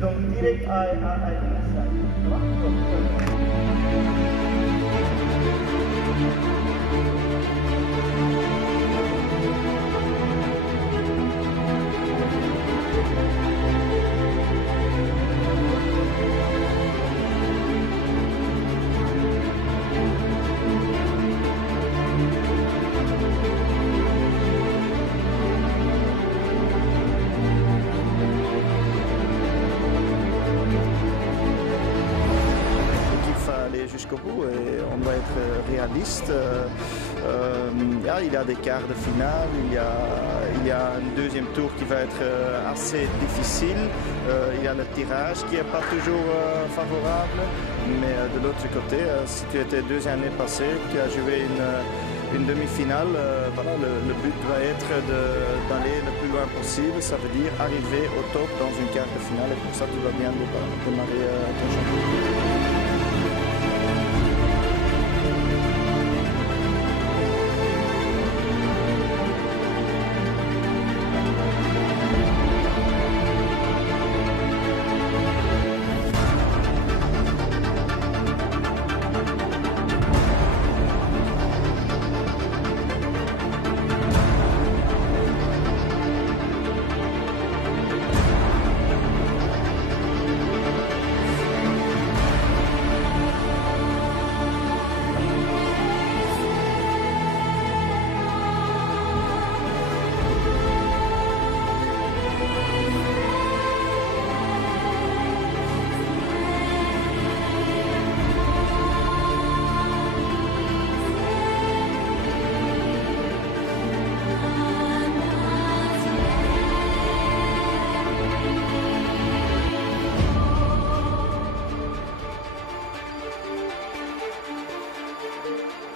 Donc direct à l'inside. Jusqu'au bout et on doit être réaliste. Il y a des quarts de finale, il y a un deuxième tour qui va être assez difficile. Il y a le tirage qui n'est pas toujours favorable, mais de l'autre côté, si tu étais 2 années passées, tu as joué une demi-finale, voilà, le but va être d'aller le plus loin possible, ça veut dire arriver au top dans une quart de finale et pour ça tu vas bien démarrer ton championnat.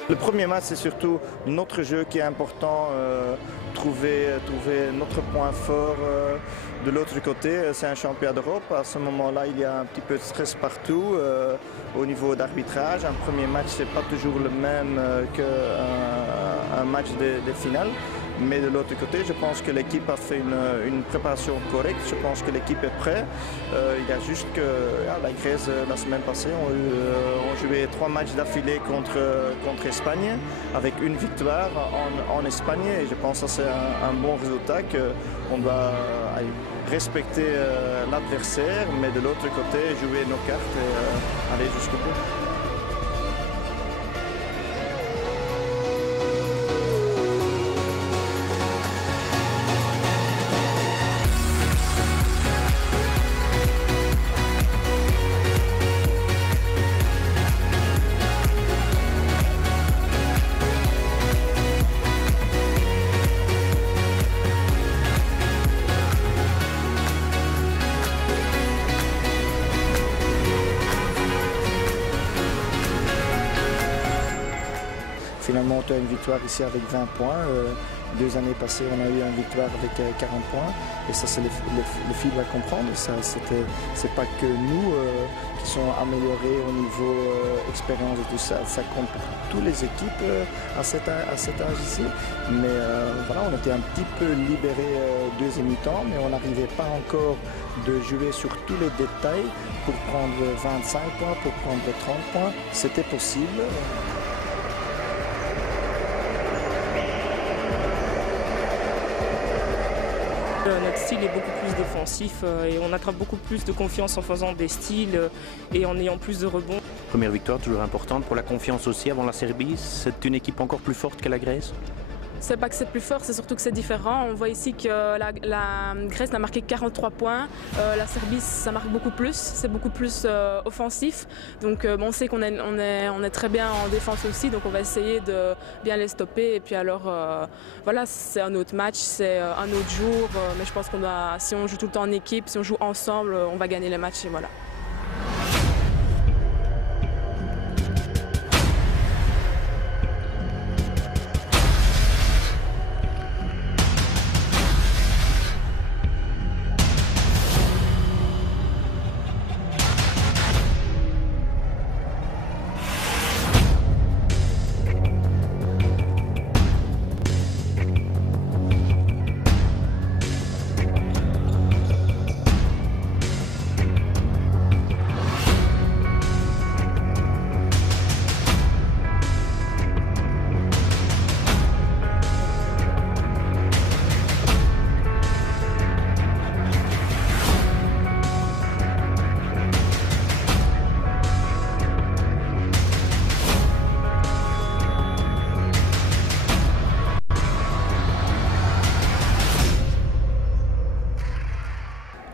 Le premier match, c'est surtout notre jeu qui est important, trouver notre point fort. De l'autre côté, c'est un championnat d'Europe. À ce moment-là, il y a un petit peu de stress partout au niveau d'arbitrage. Un premier match, ce n'est pas toujours le même qu'un match de finale. Mais de l'autre côté, je pense que l'équipe a fait une préparation correcte. Je pense que l'équipe est prête. Il y a juste que la Grèce, la semaine passée, ont joué 3 matchs d'affilée contre Espagne, avec une victoire en Espagne. Et je pense que c'est un bon résultat, qu'on doit respecter l'adversaire, mais de l'autre côté, jouer nos cartes et aller jusqu'au bout. Finalement, tu as une victoire ici avec 20 points. 2 années passées, on a eu une victoire avec 40 points. Et ça, c'est le fil à comprendre. C'est pas que nous qui sont améliorés au niveau expérience et tout ça. Ça compte pour toutes les équipes à cet âge ici. Mais voilà, on était un petit peu libérés deuxième mi-temps, mais on n'arrivait pas encore de jouer sur tous les détails pour prendre 25 points, pour prendre 30 points. C'était possible. Notre style est beaucoup plus défensif et on attrape beaucoup plus de confiance en faisant des styles et en ayant plus de rebonds. Première victoire toujours importante pour la confiance aussi avant la Serbie. C'est une équipe encore plus forte que la Grèce? C'est pas que c'est plus fort, c'est surtout que c'est différent. On voit ici que la Grèce a marqué 43 points, la Serbie ça marque beaucoup plus, c'est beaucoup plus offensif. Donc on sait qu'on est très bien en défense aussi, donc on va essayer de bien les stopper. Et puis alors voilà, c'est un autre match, c'est un autre jour, mais je pense qu'on doit, si on joue tout le temps en équipe, si on joue ensemble, on va gagner les matchs et voilà.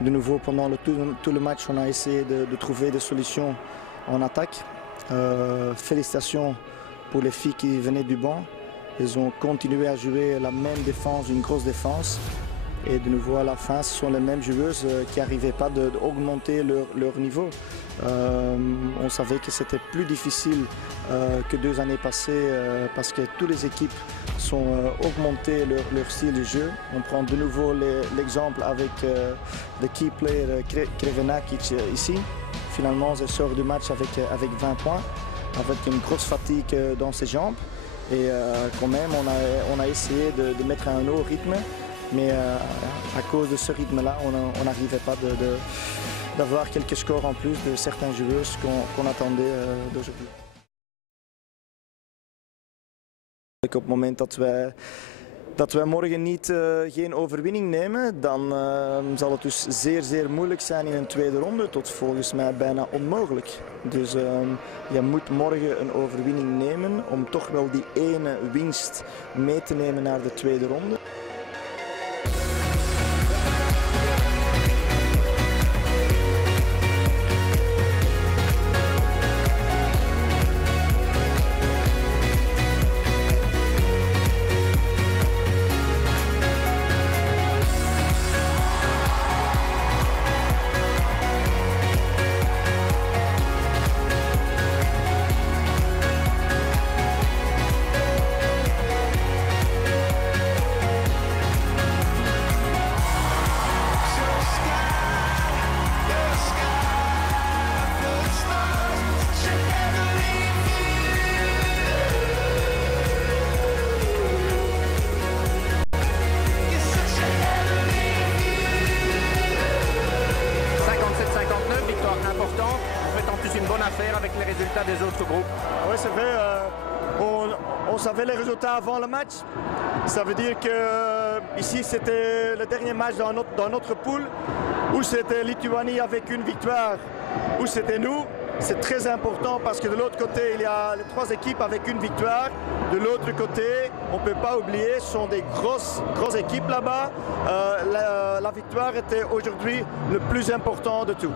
de nouveau, pendant tout le match, on a essayé de trouver des solutions en attaque. Félicitations pour les filles qui venaient du banc. Elles ont continué à jouer la même défense, une grosse défense. Et de nouveau, à la fin, ce sont les mêmes joueuses qui n'arrivaient pas d'augmenter leur niveau. On savait que c'était plus difficile que 2 années passées parce que toutes les équipes sont augmentées leur style de jeu. On prend de nouveau l'exemple avec le key player Krevenakic ici. Finalement, elle sort du match avec 20 points, avec une grosse fatigue dans ses jambes. Et quand même, on a essayé de mettre un autre rythme. Mais à cause de ce rythme-là, on n'arrivait pas d'avoir quelques scores en plus de certains joueuses qu'on attendait d'aujourd'hui. Op het moment dat wij morgen geen overwinning nemen, dan zal het dus zeer moeilijk zijn in een tweede ronde, tot volgens mij bijna onmogelijk. Dus je moet morgen een overwinning nemen om toch wel die ene winst mee te nemen naar de tweede ronde. Avec les résultats des autres groupes. Oui, c'est vrai. On savait les résultats avant le match. Ça veut dire que ici c'était le dernier match dans notre poule où c'était Lituanie avec une victoire, où c'était nous. C'est très important parce que de l'autre côté, il y a les 3 équipes avec une victoire. De l'autre côté, on ne peut pas oublier, ce sont des grosses équipes là-bas. La victoire était aujourd'hui le plus important de tout.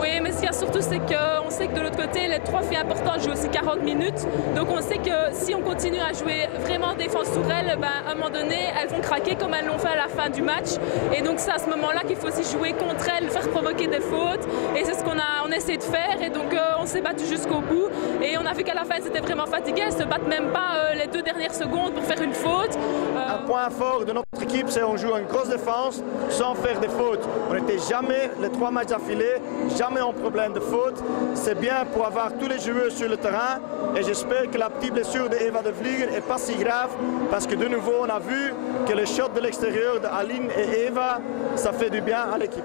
Oui, mais ce qu'il y a surtout, c'est qu'on sait que de l'autre côté, les 3 filles importantes jouent aussi 40 minutes. Donc on sait que si on continue à jouer vraiment défense sur elles, à un moment donné, elles vont craquer comme elles l'ont fait à la fin du match. Et donc c'est à ce moment-là qu'il faut aussi jouer contre elles, faire provoquer des fautes. Et c'est ce qu'on a essayé de faire. Et donc on s'est battu jusqu'au bout. Et on a vu qu'à la fin, elles étaient vraiment fatiguées. Elles ne se battent même pas les 2 dernières secondes pour faire une faute. Un point fort de notre équipe, c'est qu'on joue une grosse défense sans faire des fautes. On n'était jamais, les 3 matchs affilés, jamais en problème de faute. C'est bien pour avoir tous les joueurs sur le terrain. Et j'espère que la petite blessure d'Eva de Vliegen n'est pas si grave. Parce que de nouveau, on a vu que le shot de l'extérieur d'Aline et Eva, ça fait du bien à l'équipe.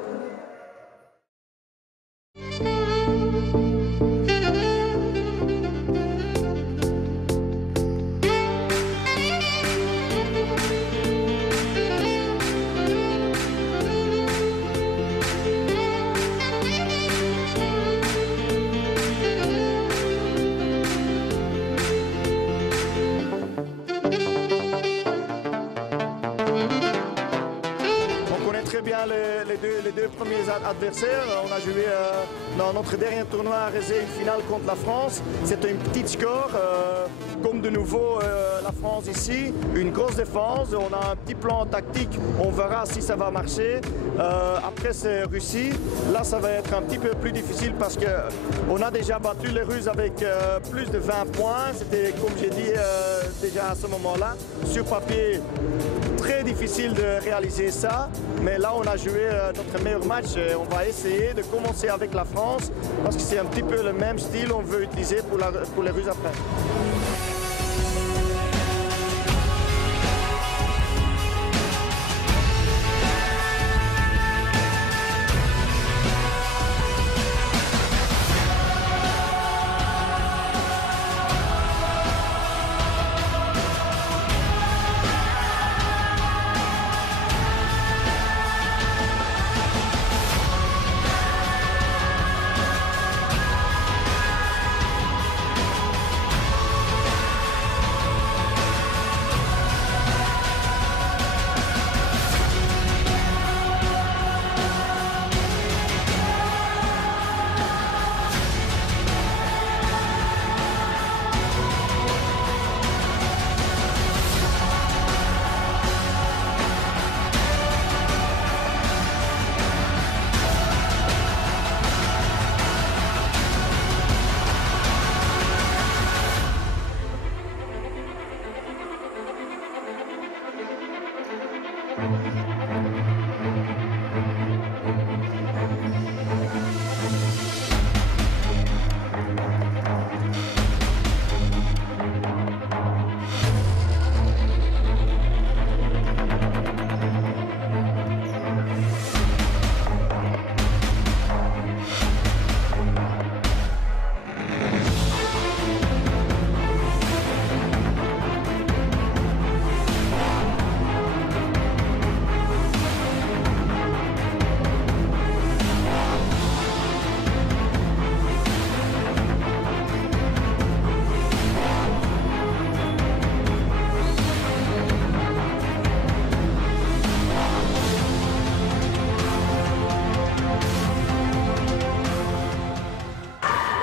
Les deux premiers adversaires. On a joué dans notre dernier tournoi à Rezé une finale contre la France. C'était un petit score, comme de nouveau la France ici. Une grosse défense, on a un petit plan tactique, on verra si ça va marcher. Après c'est Russie, là ça va être un petit peu plus difficile parce qu'on a déjà battu les Russes avec plus de 20 points. C'était comme j'ai dit déjà à ce moment-là, sur papier très difficile de réaliser ça, mais là on a joué notre meilleur match et on va essayer de commencer avec la France parce que c'est un petit peu le même style qu'on veut utiliser pour les Russes après.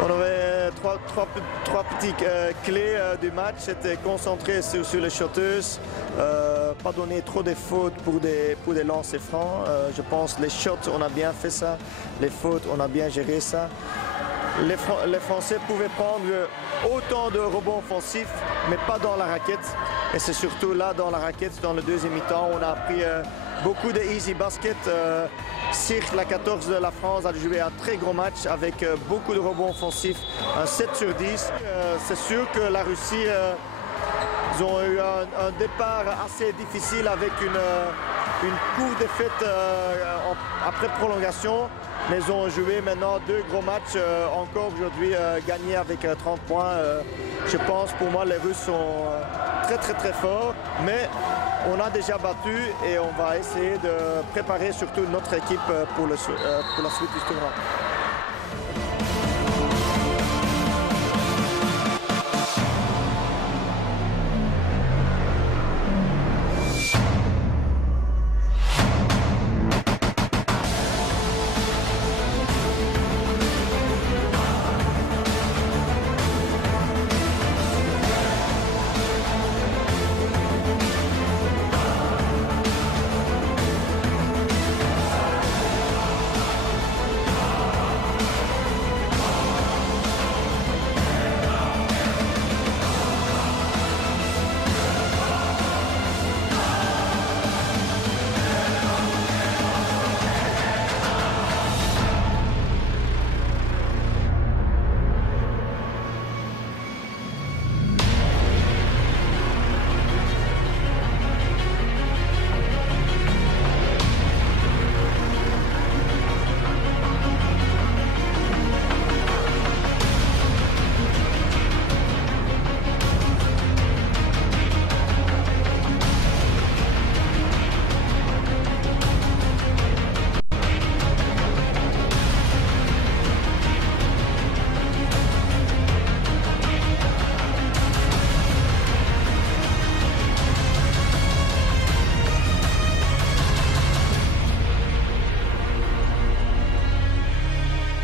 On avait trois petites clés du match. C'était concentrer sur les shotteuses, pas donner trop de fautes pour des lancers francs. Je pense les shots, on a bien fait ça. Les fautes, on a bien géré ça. Les Français pouvaient prendre autant de rebonds offensifs, mais pas dans la raquette. Et c'est surtout là, dans la raquette, dans le deuxième mi-temps, on a pris beaucoup de easy basket. Cirque, la 14 de la France, a joué un très gros match avec beaucoup de rebonds offensifs, un 7 sur 10. C'est sûr que la Russie, ils ont eu un départ assez difficile avec une courte défaite après prolongation. Mais ils ont joué maintenant 2 gros matchs encore aujourd'hui, gagnés avec 30 points. Je pense pour moi les Russes sont très forts, mais on a déjà battu et on va essayer de préparer surtout notre équipe pour la suite du tournoi.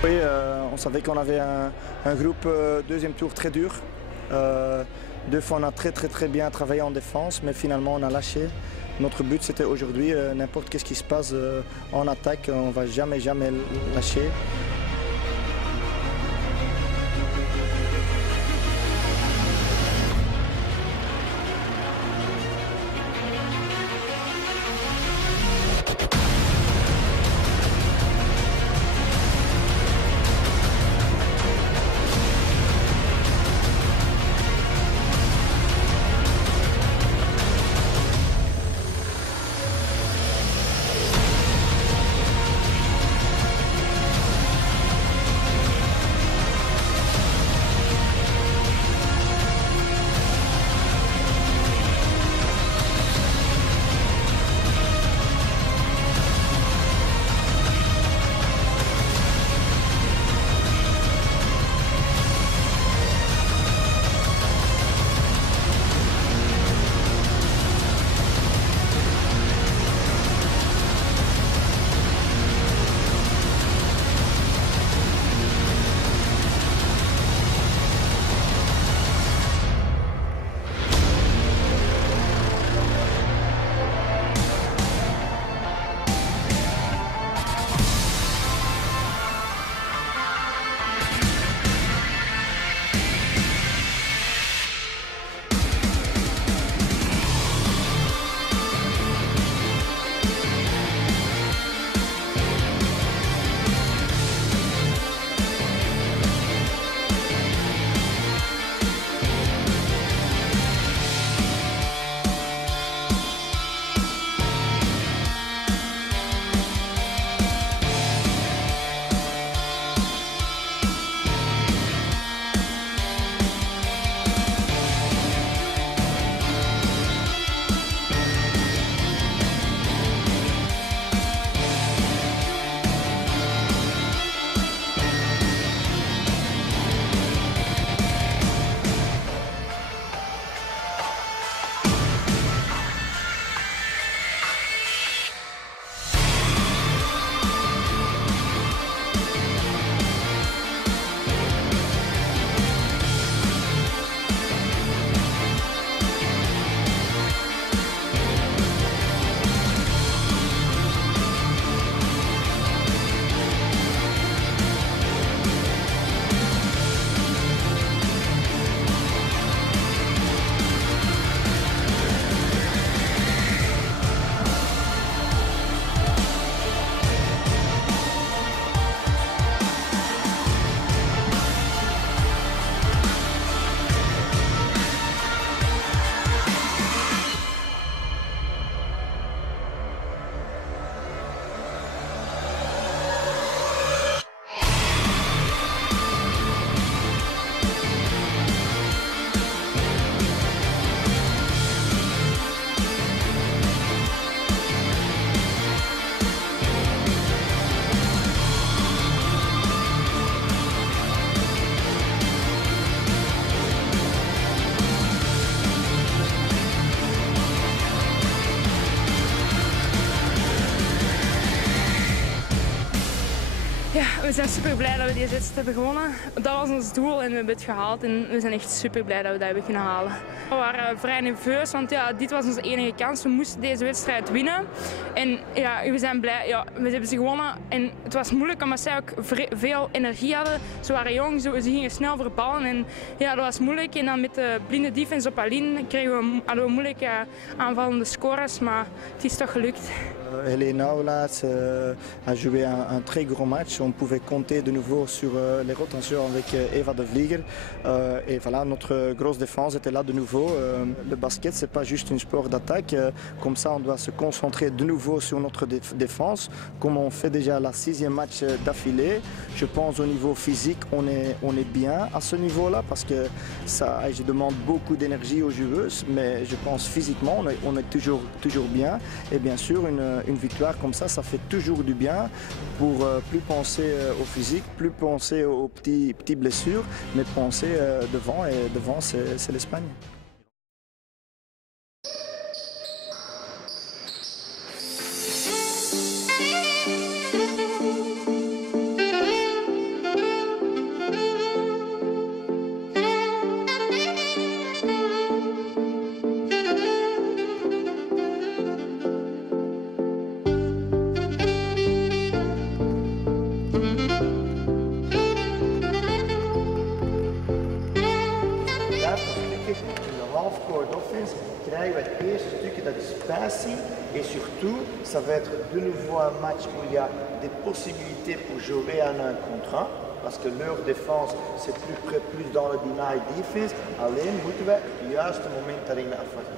Oui, on savait qu'on avait un groupe deuxième tour très dur. 2 fois on a très bien travaillé en défense, mais finalement on a lâché. Notre but c'était aujourd'hui, n'importe qu'est-ce qui se passe en attaque, on ne va jamais lâcher. we zijn super blij dat we deze wedstrijd hebben gewonnen. Dat was ons doel en we hebben het gehaald en we zijn echt super blij dat we dat hebben kunnen halen. We waren vrij nerveus, want ja, dit was onze enige kans. We moesten deze wedstrijd winnen. En ja, we zijn blij. Ja, we hebben ze gewonnen. En het was moeilijk omdat zij ook veel energie hadden. Ze waren jong, ze gingen snel verballen. En ja, dat was moeilijk. En dan met de blinde defense op Aline hadden we moeilijke aanvallende scores, maar het is toch gelukt. Helena Olas a joué un très gros match. On pouvait compter de nouveau sur les rotations avec Eva de Vlieger. Et voilà, notre grosse défense était là de nouveau. Le basket, c'est pas juste un sport d'attaque. Comme ça, on doit se concentrer de nouveau sur notre défense. Comme on fait déjà la 6e match d'affilée, je pense au niveau physique, on est bien à ce niveau-là parce que ça, je demande beaucoup d'énergie aux joueuses, mais je pense physiquement, on est toujours bien. Et bien sûr, une victoire comme ça fait toujours du bien pour plus penser au physique, plus penser aux petites blessures, mais penser devant, et devant c'est l'Espagne. Half-court offense, krijgen we het eerste stukje, dat is passing. Et surtout, ça va être de nouveau un match où il y a des possibilités pour jouer en 1 contre 1. Parce que leur défense, c'est plus dans le deny defense. Alleen moeten we het juiste moment daarin afwachten.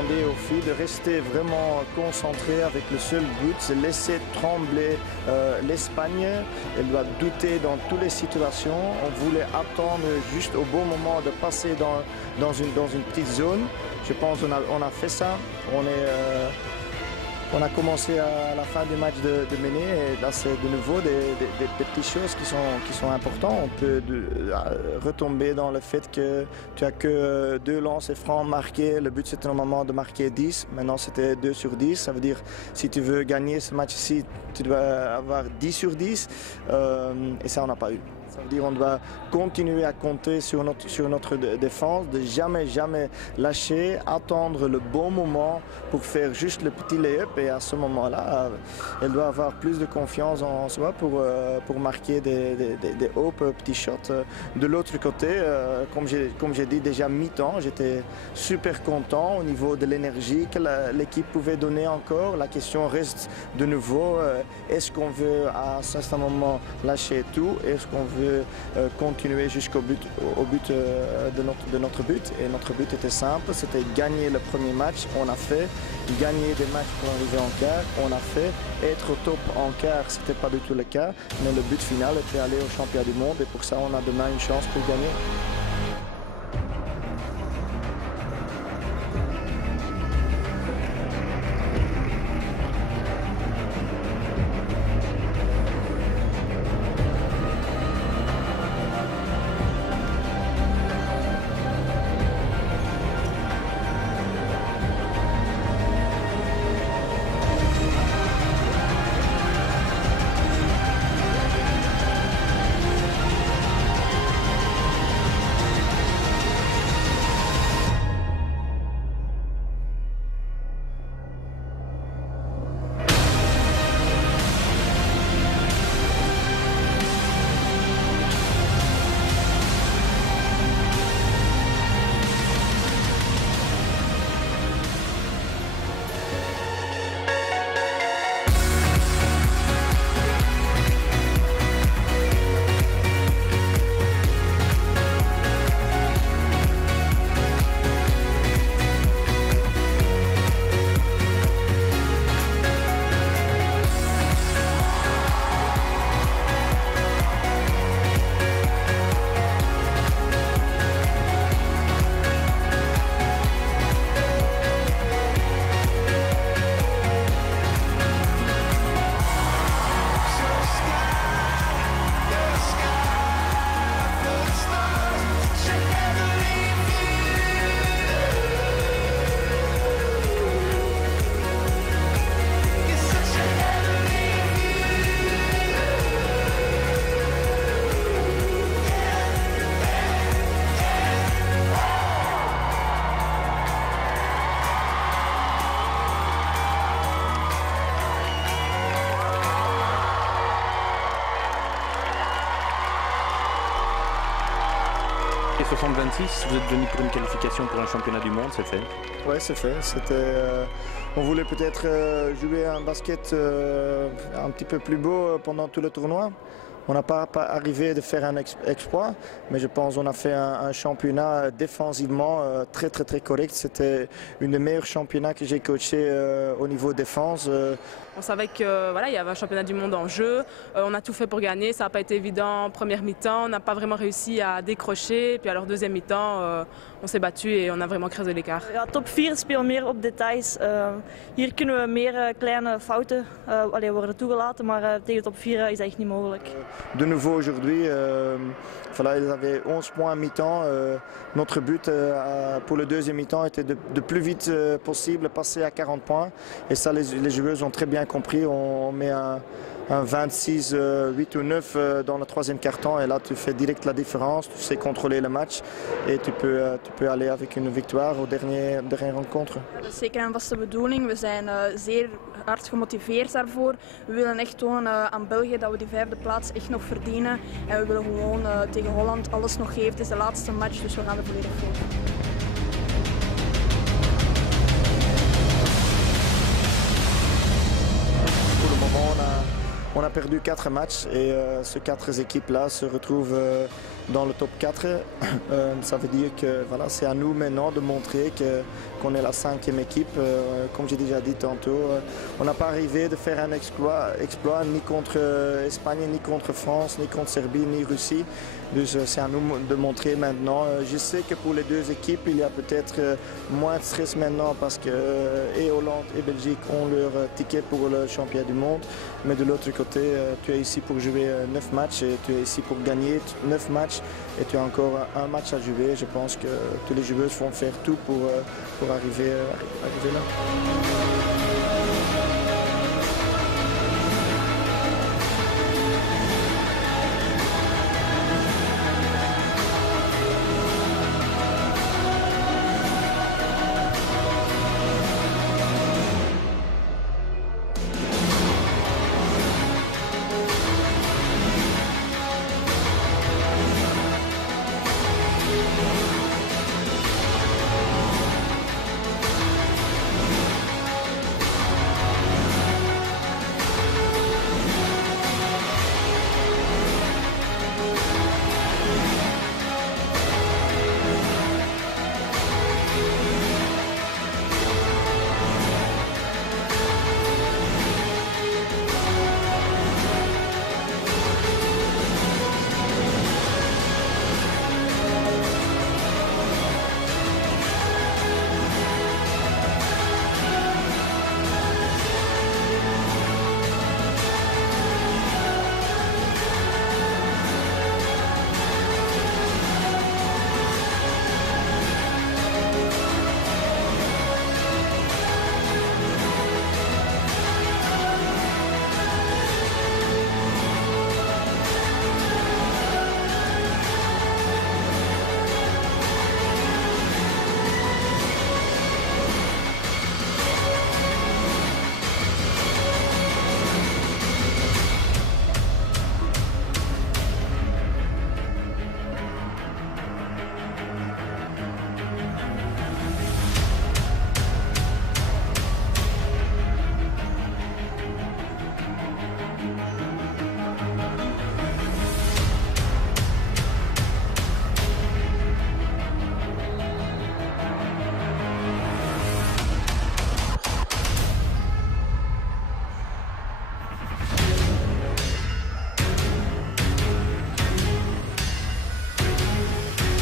demandé aux filles de rester vraiment concentrées avec le seul but, c'est laisser trembler l'Espagne. Elle doit douter dans toutes les situations. On voulait attendre juste au bon moment de passer dans une petite zone. Je pense qu'on a fait ça. On a commencé à la fin du match de mener et là c'est de nouveau des petites choses qui sont importantes. On peut retomber dans le fait que tu as que 2 lancers francs marqués. Le but c'était normalement de marquer 10, maintenant c'était 2 sur 10. Ça veut dire si tu veux gagner ce match-ci, tu dois avoir 10 sur 10 et ça on n'a pas eu. Ça veut dire qu'on doit continuer à compter sur notre défense, de jamais lâcher, attendre le bon moment pour faire juste le petit lay-up et à ce moment-là, elle doit avoir plus de confiance en soi pour marquer des hauts petits shots. De l'autre côté, comme j'ai dit déjà mi-temps, j'étais super content au niveau de l'énergie que l'équipe pouvait donner encore. La question reste de nouveau, est-ce qu'on veut à un certain moment lâcher tout? Est-ce qu'on veut continuer jusqu'au but, de notre but. Et notre but était simple, c'était gagner le premier match. On a fait gagner des matchs pour arriver en quart. On a fait être au top en quart, c'était pas du tout le cas. Mais le but final était aller au championnat du monde et pour ça on a demain une chance pour gagner. Et 60-26, vous êtes venu pour une qualification pour un championnat du monde, c'est fait? Oui, c'est fait. On voulait peut-être jouer un basket un petit peu plus beau pendant tout le tournoi. On n'a pas arrivé de faire un exploit, mais je pense qu'on a fait un championnat défensivement très correct. C'était une des meilleurs championnats que j'ai coaché au niveau défense. On savait que voilà, il y avait un championnat du monde en jeu. On a tout fait pour gagner. Ça n'a pas été évident en première mi-temps. On n'a pas vraiment réussi à décrocher. Puis alors deuxième mi-temps, on s'est battu et on a vraiment creusé l'écart. Ja, top 4 speelt meer op details. Hier kunnen we meer kleine fouten worden toegelaten, maar tegen top 4 is dat echt niet mogelijk. De nouveau aujourd'hui, voilà, ils avaient 11 points à mi-temps. Notre but pour le deuxième mi-temps était de plus vite possible passer à 40 points. Et ça, les joueuses ont très bien compris. On met un 26, 8 ou 9 dans le troisième quart-temps et là tu fais direct la différence, tu sais contrôler le match et tu peux aller avec une victoire au dernière rencontre. Dat is zeker een vaste bedoeling. We zijn zeer hard gemotiveerd daarvoor. We willen echt tonen aan België dat we die 5e plaats echt nog verdienen. En we willen gewoon tegen Holland alles nog geven. Het is de laatste match, dus we gaan er volledig voor. On a perdu 4 matchs et ces 4 équipes-là se retrouvent dans le top 4. Ça veut dire que voilà, c'est à nous maintenant de montrer qu'on est la 5e équipe. Comme j'ai déjà dit tantôt, on n'a pas arrivé de faire un exploit ni contre Espagne, ni contre France, ni contre Serbie, ni Russie. Donc c'est à nous de montrer maintenant. Je sais que pour les 2 équipes, il y a peut-être moins de stress maintenant parce que et Hollande et Belgique ont leur ticket pour le championnat du monde. Mais de l'autre côté, tu es ici pour jouer 9 matchs et tu es ici pour gagner 9 matchs et tu as encore un match à jouer. Je pense que tous les joueurs vont faire tout pour arriver là.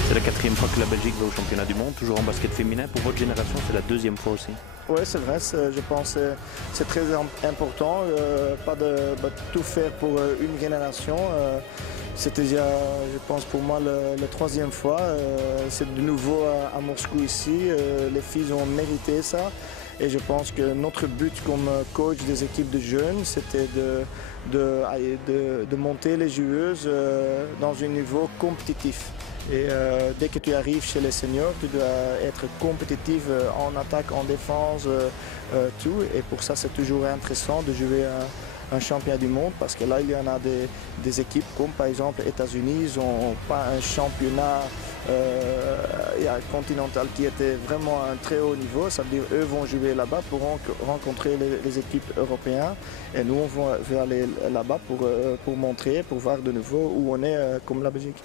C'est la 4e fois que la Belgique va au championnat du monde, toujours en basket féminin. Pour votre génération, c'est la 2e fois aussi. Oui, c'est vrai, je pense que c'est très important, pas de tout faire pour une génération. C'était déjà, je pense pour moi, la 3e fois. C'est de nouveau à Moscou ici. Les filles ont mérité ça. Et je pense que notre but comme coach des équipes de jeunes, c'était de monter les joueuses dans un niveau compétitif. Et dès que tu arrives chez les seniors, tu dois être compétitif en attaque, en défense, tout. Et pour ça, c'est toujours intéressant de jouer un championnat du monde parce que là, il y en a des équipes comme par exemple les États-Unis, ils n'ont pas un championnat continental qui était vraiment à un très haut niveau. Ça veut dire eux vont jouer là-bas pour rencontrer les équipes européennes et nous on va aller là-bas pour montrer, pour voir de nouveau où on est comme la Belgique.